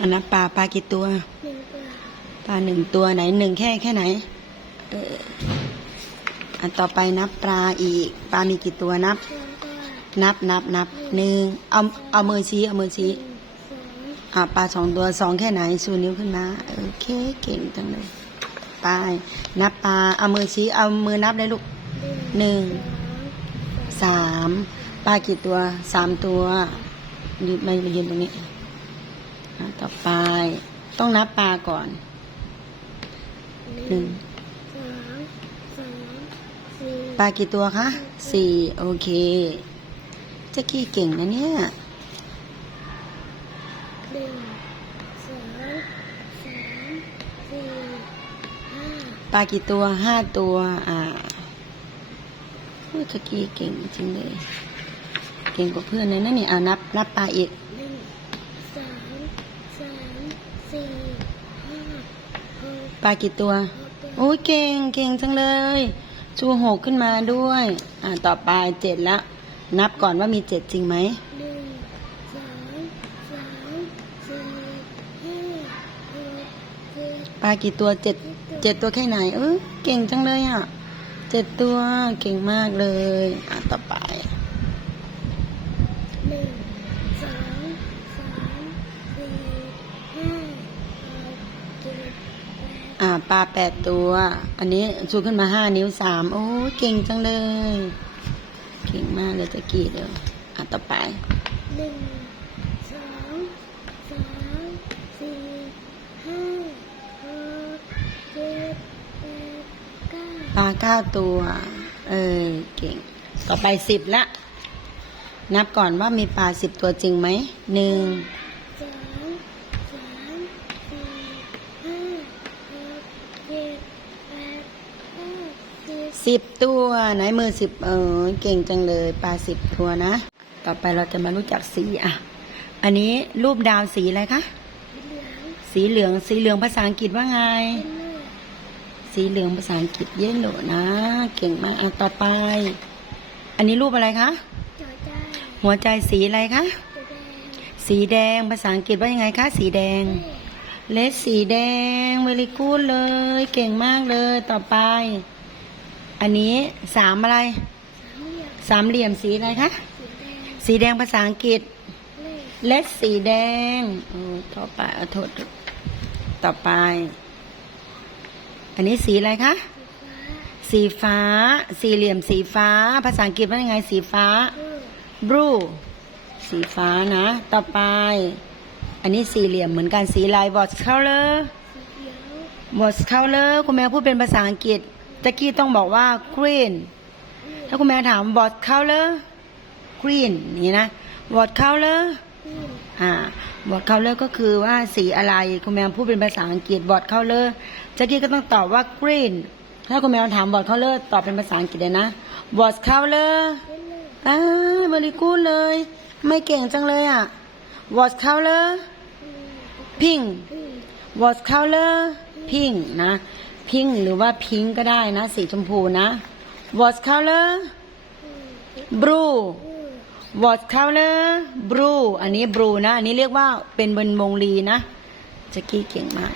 อันนับปลาปลากี่ตัวหนึ่งตัว ปลาหนึ่งตัวไหนหนึ่งแค่แค่ไหน เอออันต่อไปนับปลาอีก ปลามีกี่ตัวนับสองตัวนับนับนับหนึ่งเอาเอามือชี้เอามือชี้หนึ่งสองอ่าปลาสองตัวสองแค่ไหนชูนิ้วขึ้นมาโอเคเก่งจังเลยไปนับปลาเอามือชี้เอามือนับได้ลูกหนึ่งสองสามปลากี่ตัวสามตัวยืนมามายืนตรงนี้อะ ต่อไป ต้องนับปลาก่อนหนึ่งหนึ่งสองสามสี่ปลากี่ตัวคะสี่โอเคเจะกี้เก่งนะเนี่ยหนึ่งสองสามสี่ห้าปลากี่ตัวห้าตัว อ่าเจะกี้เก่งจริงเลย เก่งกว่าเพื่อนเลยนะนี่อ่านับนับปลาอีก หนึ่งสองสามสี่ห้าหก ปลากี่ตัว โอ้ยเก่งเก่งจังเลย ชูหกขึ้นมาด้วย อ่าต่อไปเจ็ดแล้วนับก่อนว่ามีเจ็ดจริงไหมหนึ่งสองสามสี่ห้าหกเจ็ดปลากี่ตัวเจ็ดเจ็ดตัวแค่ไหน เออเก่งจังเลยอะเจ็ดตัวเก่งมากเลย อ่าต่อไปหนึ่ง ปดอ่าปลาแปดตัว อันนี้ชูขึ้นมาห้านิ้วสามโอ้ยเก่งจังเลย เก่งมากเลยตะกี้เดียวอ่าต่อไปหนึ่งสองสามสี่ห้าหกเจ็ดแปดเก้าปลาเก้าตัว เออเก่ง ต่อไปสิบละ นับก่อนว่ามีปลาสิบตัวจริงไหมหนึ่งสองสามสี่ห้าหกเจ็ดแปดเก้า สิบสิบตัวไหนมือสิบเออเก่งจังเลยปลาสิบตัวนะ ต่อไปเราจะมารู้จักสีอะ อันนี้รูปดาวสีอะไรคะเหลืองสีเหลืองสีเหลืองภาษาอังกฤษว่าไงเป็นเลือดสีเหลืองภาษาอังกฤษเยลโลนะ เก่งมากเอาต่อไป อันนี้รูปอะไรคะจอจ้าหัวใจสีอะไรคะตัวแดงสีแดงภาษาอังกฤษว่ายังไงคะสีแดง เลสสีแดงเวลิกูดเลย เก่งมากเลยต่อไป อันนี้สามอะไร สามเหลี่ยมสีอะไรคะ สีแดงสีแดงภาษาอังกฤษเลขเลสสีแดงโอ้ต่อไปเอาโทษต่อไป อันนี้สีอะไรคะ สีฟ้า สี่เหลี่ยมสีฟ้า ภาษาอังกฤษว่ายังไง สีฟ้า บลู blue สีฟ้านะ ต่อไป อันนี้สี่เหลี่ยมเหมือนกัน สีลาย what color สีเขียว what color คุณแม่พูดเป็นภาษาอังกฤษ ตะกี้ต้องบอกว่า green ถ้าคุณแม่ถาม what color green อย่างนี้นะ what color อืมอ่า what color ก็คือว่าสีอะไร คุณแม่พูดเป็นภาษาอังกฤษ what color ตะกี้ก็ต้องตอบว่า green ถ้าคุณแม่ถาม what color ตอบเป็นภาษาอังกฤษเลยนะ what color เป็นเลือดอ่าบริกูดเลย ไม่เก่งจังเลยอะ what color อืม pink อืม what color pink นะ พิงหรือว่าพิงก็ได้นะ สีชมพูนะ what color blue what color blue อันนี้ blue นะ อันนี้เรียกว่าเป็นบนมงลีนะจะกกี้เก่งมาก